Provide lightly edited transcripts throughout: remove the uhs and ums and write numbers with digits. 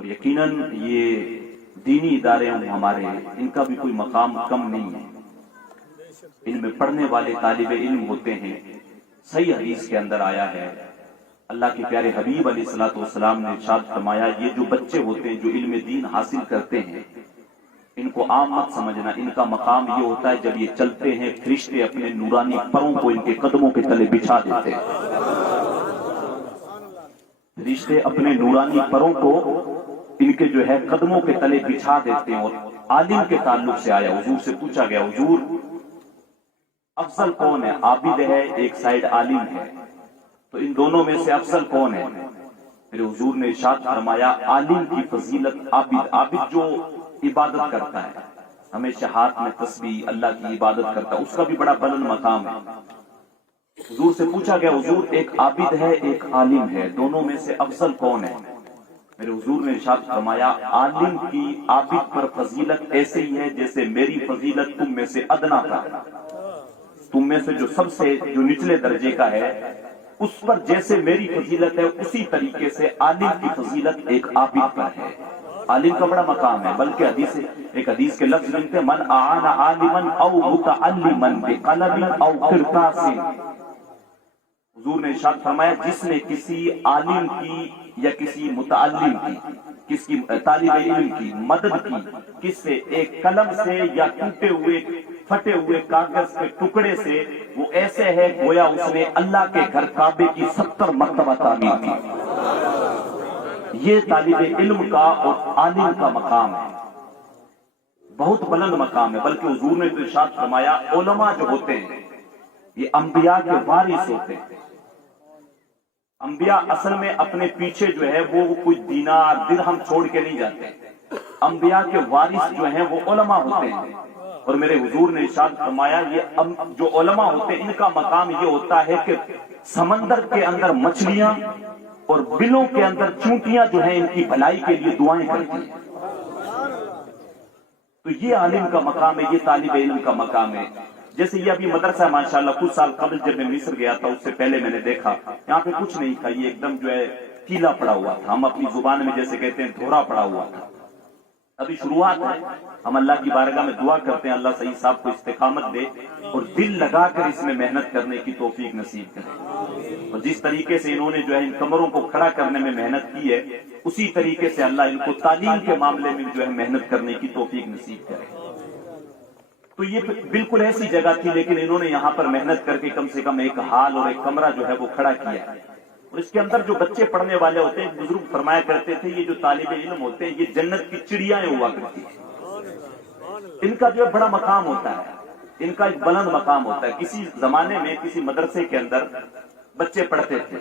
اور یقیناً یہ دینی ادارے ہمارے، ان کا بھی کوئی مقام کم نہیں ہے۔ ان میں پڑھنے والے طالب علم ہوتے ہیں۔ صحیح حدیث کے اندر آیا ہے، اللہ کے پیارے حبیب علیہ الصلوۃ والسلام نے ارشاد فرمایا، یہ جو بچے ہوتے ہیں جو علم دین حاصل کرتے ہیں، ان کو عام مت سمجھنا، ان کا مقام یہ ہوتا ہے جب یہ چلتے ہیں فرشتے اپنے نورانی پروں کو ان کے قدموں کے تلے بچھا دیتے ہیں۔ فرشتے اپنے نورانی پروں کو ان کے جو ہے قدموں کے تلے بچھا دیتے ہیں۔ اور عالم کے تعلق سے آیا، حضور سے پوچھا گیا، حضور افضل کون ہے؟ عابد ہے، ایک سائیڈ عالم ہے، تو ان دونوں میں سے افضل کون ہے؟ میرے حضور نے ارشاد فرمایا، عالم کی فضیلت عابد جو عبادت کرتا ہے، ہمیشہ ہاتھ میں تسبیح اللہ کی عبادت کرتا ہے، اس کا بھی بڑا بلند مقام ہے۔ حضور سے پوچھا گیا، حضور ایک عابد ہے ایک عالم ہے، دونوں میں سے افضل کون ہے؟ میرے حضور نے ارشاد فرمایا، عالم کی عابد پر فضیلت ایسے ہی ہے جیسے میری فضیلت تم میں سے ادنا کا، تم میں سے جو سب سے جو نچلے درجے کا ہے اس پر جیسے میری فضیلت ہے، اسی طریقے سے عالم کی فضیلت ایک عابد پر ہے۔ عالم کا بڑا مقام ہے، بلکہ ایک حدیث کے لفظ ملتے ہیں، من اعان عالما او متعلما بقلم او قرطاس۔ حضور نے ارشاد فرمایا، جس نے کسی عالم کی یا کسی متعلم کی، کسی طالب علم کی مدد کی، کس سے؟ ایک قلم سے یا ٹوٹے ہوئے پھٹے ہوئے کاغذ کے ٹکڑے سے، وہ ایسے ہے گویا اس نے اللہ کے گھر کعبے کی 70 مرتبہ تعمیر کی۔ یہ طالب علم کا اور عالم کا مقام ہے، بہت بلند مقام ہے۔ بلکہ حضور نے تو ارشاد فرمایا، علماء جو ہوتے ہیں یہ انبیاء کے وارث ہوتے ہیں۔ انبیاء اصل میں اپنے پیچھے جو ہے وہ کوئی دینار درہم چھوڑ کے نہیں جاتے، انبیاء کے وارث جو ہیں وہ علماء ہوتے ہیں۔ اور میرے حضور نے ارشاد فرمایا، یہ جو علماء ہوتے ہیں ان کا مقام یہ ہوتا ہے کہ سمندر کے اندر مچھلیاں اور بلوں کے اندر چونٹیاں جو ہیں ان کی بھلائی کے لیے دعائیں کرتی ہیں۔ تو یہ عالم کا مقام ہے، یہ طالب علم کا مقام ہے۔ جیسے یہ ابھی مدرسہ ماشاءاللہ، کچھ سال قبل جب میں مصر گیا تھا اس سے پہلے میں نے دیکھا یہاں پہ کچھ نہیں تھا، یہ ایک دم جو ہے کیلا پڑا ہوا تھا، ہم اپنی زبان میں جیسے کہتے ہیں دھورا پڑا ہوا تھا۔ ابھی شروعات ہے، ہم اللہ کی بارگاہ میں دعا کرتے ہیں اللہ سعید صاحب کو استقامت دے اور دل لگا کر اس میں محنت کرنے کی توفیق نصیب کرے۔ اور جس طریقے سے انہوں نے جو ہے ان کمروں کو کھڑا کرنے میں محنت کی ہے، اسی طریقے سے اللہ ان کو تعلیم کے معاملے میں جو ہے محنت کرنے کی توفیق نصیب کرے۔ تو یہ بالکل ایسی جگہ تھی، لیکن انہوں نے یہاں پر محنت کر کے کم سے کم ایک ہال اور ایک کمرہ جو ہے وہ کھڑا کیا ہے۔ اور اس کے اندر جو بچے پڑھنے والے ہوتے ہیں، بزرگ فرمایا کرتے تھے، یہ جو طالب علم ہوتے ہیں یہ جنت کی چڑیاں ہوا کرتی ہیں۔ ان کا جو بڑا مقام ہوتا ہے، ان کا ایک بلند مقام ہوتا ہے۔ کسی زمانے میں کسی مدرسے کے اندر بچے پڑھتے تھے،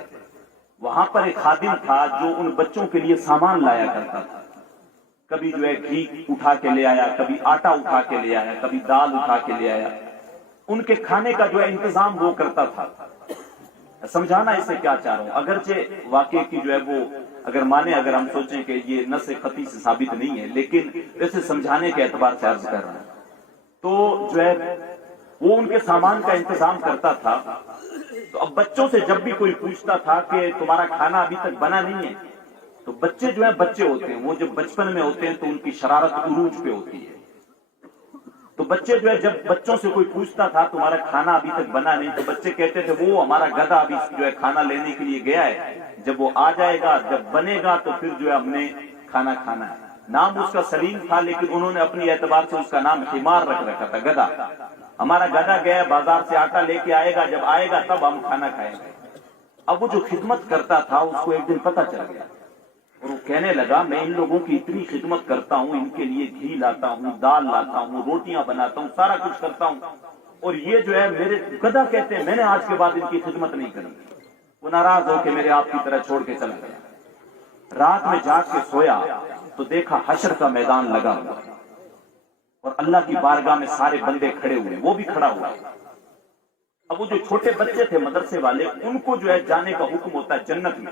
وہاں پر ایک خادم تھا جو ان بچوں کے لیے سامان لایا کرتا تھا۔ کبھی جو ہے گھی اٹھا کے لے آیا، کبھی آٹا اٹھا کے لے آیا، کبھی دال اٹھا کے لے آیا۔ ان کے کھانے کا جو ہے انتظام وہ کرتا تھا۔ سمجھانا اسے کیا چاہ رہا ہوں، اگرچہ واقعے کی جو ہے وہ اگر ہم سوچیں کہ یہ نص قطعی سے ثابت نہیں ہے، لیکن اسے سمجھانے کے اعتبار سے عرض کر رہا ہوں۔ تو جو ہے وہ ان کے سامان کا انتظام کرتا تھا۔ تو اب بچوں سے جب بھی کوئی پوچھتا تھا کہ تمہارا کھانا ابھی تک بنا نہیں ہے، تو بچے جو ہیں بچے ہوتے ہیں، وہ جب بچپن میں ہوتے ہیں تو ان کی شرارت عروج پہ ہوتی ہے۔ تو بچے جو ہے جب بچوں سے کوئی پوچھتا تھا تمہارا کھانا ابھی تک بنا نہیں، تو بچے کہتے تھے وہ ہمارا گدھا ابھی جو ہے کھانا لینے کے لیے گیا ہے، جب وہ آ جائے گا جب بنے گا تو پھر جو ہے ہم نے کھانا کھانا ہے۔ نام اس کا سلیم تھا، لیکن انہوں نے اپنی اعتبار سے اس کا نام حمار رکھ رکھا تھا، گدھا۔ ہمارا گدھا گیا بازار سے آٹا لے کے آئے گا، جب آئے گا تب ہم کھانا کھائیں گے۔ اب وہ جو خدمت کرتا تھا اس کو ایک دن پتہ چل گیا اور وہ کہنے لگا میں ان لوگوں کی اتنی خدمت کرتا ہوں، ان کے لیے گھی لاتا ہوں، دال لاتا ہوں، روٹیاں بناتا ہوں، سارا کچھ کرتا ہوں، اور یہ جو ہے میرے گدھا کہتے ہیں میں نے آج کے بعد ان کی خدمت نہیں کرنی۔ وہ ناراض ہو کے میرے آپ کی طرح چھوڑ کے چلا گیا۔ رات میں جاگ کے سویا تو دیکھا حشر کا میدان لگا ہوا اور اللہ کی بارگاہ میں سارے بندے کھڑے ہوئے، وہ بھی کھڑا ہوا۔ اب وہ جو چھوٹے بچے تھے مدرسے والے، ان کو جو ہے جانے کا حکم ہوتا ہے جنت میں،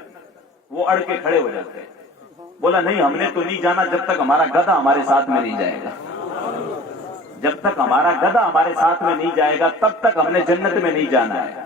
وہ اڑ کے کھڑے ہو جاتے ہیں۔ بولا نہیں ہم نے تو نہیں جانا جب تک ہمارا گدھا ہمارے ساتھ میں نہیں جائے گا، جب تک ہمارا گدھا ہمارے ساتھ میں نہیں جائے گا تب تک ہم نے جنت میں نہیں جانا ہے۔